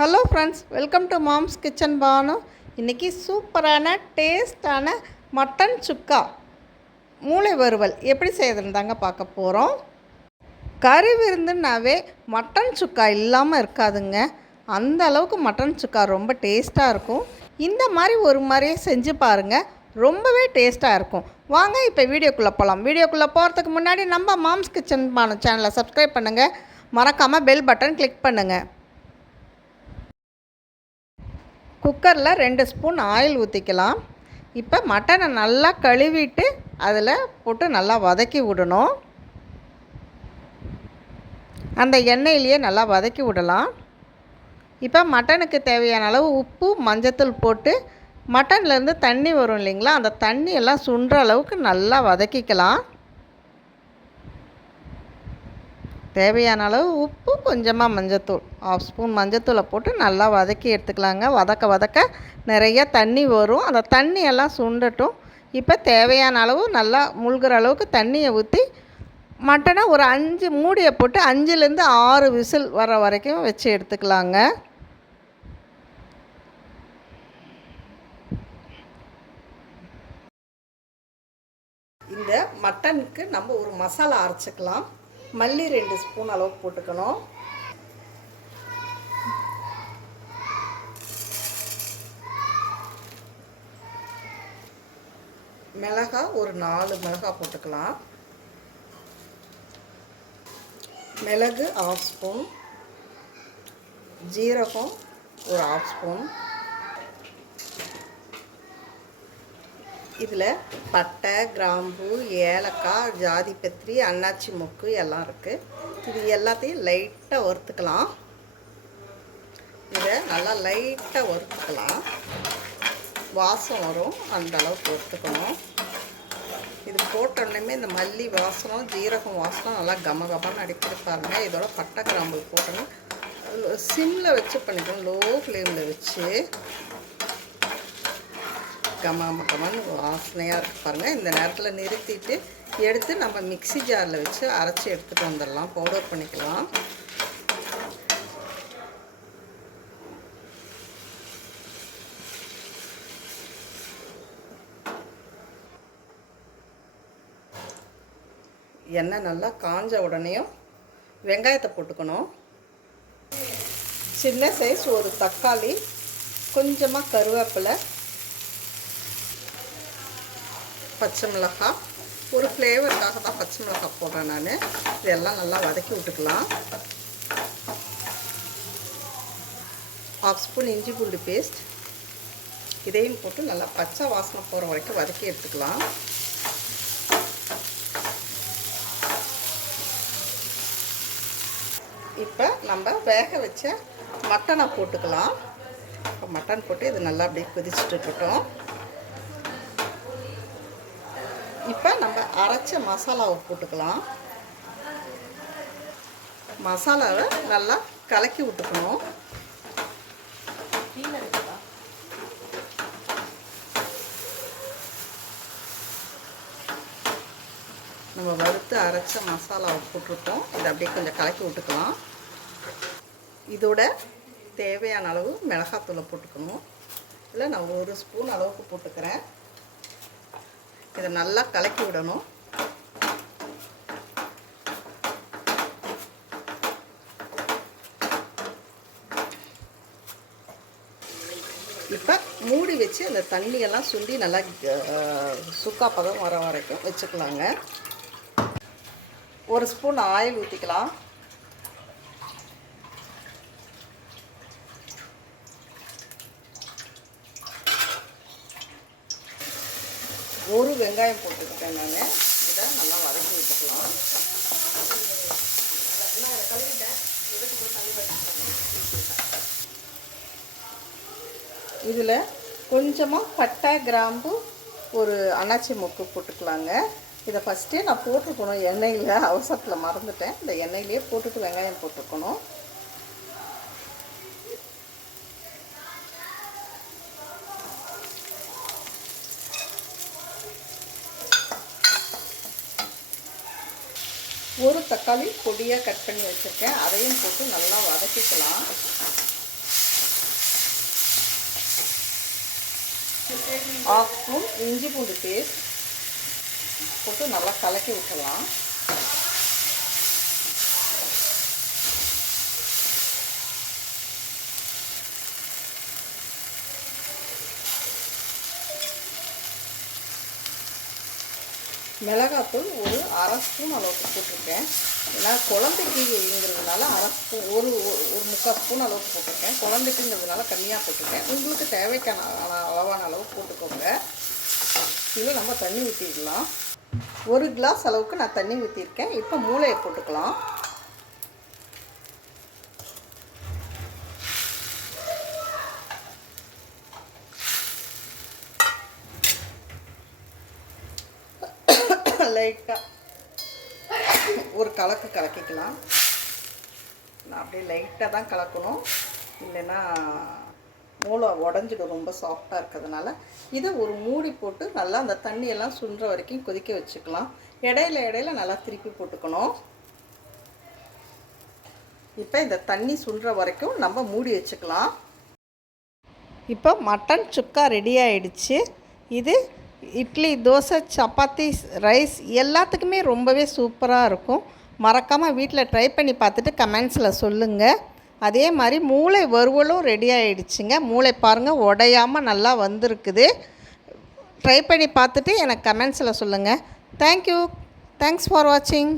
Hello friends welcome to mom's kitchen Banu இன்றைக்கி சூப்பரான டேஸ்டான மட்டன் சுக்கா. மூளை வறுவல். எப்படி செய்யறதுன்னு தாங்க பார்க்க போகிறோம் கறி விருந்துனாவே மட்டன் சுக்கா இல்லாமல் இருக்காதுங்க. அந்த அளவுக்கு மட்டன் சுக்கா ரொம்ப டேஸ்ட்டாக இருக்கும். இந்த மாதிரி ஒரு மாதிரியே செஞ்சு பாருங்கள் ரொம்பவே டேஸ்ட்டாக இருக்கும். வாங்க இப்போ வீடியோக்குள்ளே போகலாம் வீடியோக்குள்ளே போகிறதுக்கு முன்னாடி நம்ம மாம்ஸ் கிச்சன் பானு சேனலை சப்ஸ்கிரைப் பண்ணுங்கள் மறக்காமல் பெல் பட்டன் கிளிக் பண்ணுங்கள் குக்கரில் ரெண்டு ஸ்பூன் ஆயில் ஊற்றிக்கலாம் இப்போ மட்டனை நல்லா கழுவிட்டு அதில் போட்டு நல்லா வதக்கி விடணும். அந்த எண்ணெயிலேயே நல்லா வதக்கி விடலாம். இப்போ மட்டனுக்கு தேவையான அளவு உப்பு மஞ்சத்தூள் போட்டு மட்டன்லேருந்து தண்ணி வரும் இல்லைங்களா? அந்த தண்ணியெல்லாம் சுன்ற அளவுக்கு நல்லா வதக்கிக்கலாம். தேவையான அளவு உப்பு கொஞ்சமாக மஞ்சத்தூள். ஆஃப் ஸ்பூன் மஞ்சத்தூளை போட்டு நல்லா வதக்கி எடுத்துக்கலாங்க. வதக்க வதக்க நிறைய தண்ணி வரும். அந்த தண்ணியெல்லாம் சுண்டட்டும். இப்போ தேவையான அளவு நல்லா முழுகிற அளவுக்கு தண்ணியை ஊற்றி மட்டனை ஒரு அஞ்சு மூடியை போட்டு அஞ்சுலேருந்து ஆறு விசில் வர வரைக்கும் வச்சு எடுத்துக்கலாங்க. இந்த மட்டனுக்கு நம்ம ஒரு மசாலா அரைச்சிக்கலாம். மல்லி ரெண்டு ஸ்பூன் அளவுக்கு போட்டுக்கணும். மிளகா ஒரு நாலு மிளகா போட்டுக்கலாம். மிளகு ஆஃப் ஸ்பூன் ஜீரகம் ஒரு ஆஃப் ஸ்பூன் இதில் பட்டை கிராம்பு ஏலக்காய் ஜாதிபத்திரி அன்னாச்சி மொக்கு எல்லாம் இருக்குது இது எல்லாத்தையும் லைட்டாக வறுத்துக்கலாம். இதை நல்லா லைட்டாக வறுத்துக்கலாம். வாசம் வரும். அந்த அளவுக்கு வறுத்துக்கணும். இது போட்டோடனே இந்த மல்லி வாசனம் ஜீரகம் வாசனம் நல்லா கம கமன்னு அடிக்கடி பாருங்கள் இதோட பட்டை கிராம்பு போட்டோன்னா சிம்மில் வச்சு பண்ணிக்கணும். லோ ஃப்ளேமில் வச்சு. கம கமன்னு வாசனையாக இருக்குது பாருங்கள் இந்த நேரத்தில் நிறுத்திட்டு எடுத்து நம்ம மிக்சி ஜாரில் வச்சு அரைச்சி எடுத்துகிட்டு வந்துடலாம். பவுடர் பண்ணிக்கலாம். எண்ணெய் நல்லா காஞ்ச உடனேயும் வெங்காயத்தை போட்டுக்கணும். சின்ன சைஸ் ஒரு தக்காளி கொஞ்சமாக கருவேப்பிலை பச்சை மிளகாய். ஒரு ஃப்ளேவருக்காக தான் பச்சை மிளகாய் போடுறேன் நான். இதெல்லாம் நல்லா வதக்கி விட்டுக்கலாம். ஆஃப் ஸ்பூன் இஞ்சி பூண்டு பேஸ்ட் இதையும் போட்டு நல்லா பச்சை வாசனை போகிற வரைக்கும் வதக்கி எடுத்துக்கலாம். இப்போ நம்ம வேக வச்ச மட்டனை போட்டுக்கலாம். இப்போ மட்டன் போட்டு இது நல்லா அப்படியே கொதிச்சுட்டு இருக்கட்டும். இப்போ நம்ம அரைச்ச மசாலாவை போட்டுக்கலாம். மசாலாவை நல்லா கலக்கி விட்டுக்கணும். நம்ம வறுத்து அரைச்ச மசாலாவை போட்டிருக்கோம். இதை அப்படியே கொஞ்சம் கலக்கி விட்டுக்கலாம். இதோட தேவையான அளவு மிளகாத்தூளை போட்டுக்கணும். இல்லை நான் ஒரு ஸ்பூன் அளவுக்கு போட்டுக்கிறேன். இதை நல்லா கலக்கி விடணும். இப்போ மூடி வச்சு அந்த தண்ணியெல்லாம் சுண்டி நல்லா சுக்கா பதம் வர வரைக்கும் வச்சுக்கலாங்க. ஒரு ஸ்பூன் ஆயில் ஊற்றிக்கலாம் ஒரு வெங்காயம் போட்டுக்கிட்டேன் நான். இதை நல்லா வதக்கி விட்டுக்கலாம். இதில் கொஞ்சமாக பட்டை கிராம்பு ஒரு அன்னாச்சி மொக்கு போட்டுக்கலாங்க. இதை ஃபஸ்ட்டே நான் போட்டுக்கணும் எண்ணெயில். அவசரத்தில் மறந்துட்டேன். இந்த எண்ணெயிலே போட்டுட்டு வெங்காயம் போட்டுக்கணும் ஒரு தக்காளி பொடியாக கட் பண்ணி வச்சுருக்கேன். அதையும் போட்டு நல்லா வதக்கிக்கலாம். ஆஃப் ஸ்பூன் இஞ்சி பூண்டு பேஸ்ட் போட்டு நல்லா கலக்கி விட்டுடலாம். மிளகாத்தூள் ஒரு அரை ஸ்பூன் அளவுக்கு போட்டிருக்கேன். ஏன்னா குழந்தைக்குங்கிறதுனால அரை ஸ்பூன் ஒரு ஒரு ஒரு முக்கால் ஸ்பூன் அளவுக்கு போட்டிருக்கேன். குழந்தைக்குங்கிறதுனால கம்மியாக போட்டிருக்கேன். உங்களுக்கு தேவைக்கான அளவான அளவு போட்டுக்கோங்க. இதில் நம்ம தண்ணி ஊற்றிடலாம் ஒரு கிளாஸ் அளவுக்கு நான் தண்ணி ஊற்றிருக்கேன் இப்போ மூளையை போட்டுக்கலாம். லைட்டாக ஒரு கலக்கு கலக்கிக்கலாம். நான் அப்படியே லைட்டாக தான் கலக்கணும். இல்லைன்னா மூளை உடஞ்சிடும் ரொம்ப சாஃப்டாக இருக்கிறதுனால. இதை ஒரு மூடி போட்டு நல்லா அந்த தண்ணியெல்லாம் சுண்டுற வரைக்கும் கொதிக்க வச்சுக்கலாம். இடையில இடையில நல்லா திருப்பி போட்டுக்கணும். இப்போ இந்த தண்ணி சுன்ற வரைக்கும் நம்ம மூடி வச்சுக்கலாம். இப்போ மட்டன் சுக்கா ரெடி ஆயிடுச்சு. இது இட்லி தோசை சப்பாத்தி ரைஸ் எல்லாத்துக்குமே ரொம்பவே சூப்பராக இருக்கும். மறக்காமல் வீட்டில் ட்ரை பண்ணி பார்த்துட்டு கமெண்ட்ஸில் சொல்லுங்கள் அதே மாதிரி மூளை வறுவலும் ரெடி ஆகிடுச்சிங்க மூளை பாருங்கள் உடையாமல் நல்லா வந்திருக்குது. ட்ரை பண்ணி பார்த்துட்டு எனக்கு கமெண்ட்ஸில் சொல்லுங்கள் தேங்க்யூ தேங்க்ஸ் ஃபார் வாட்சிங்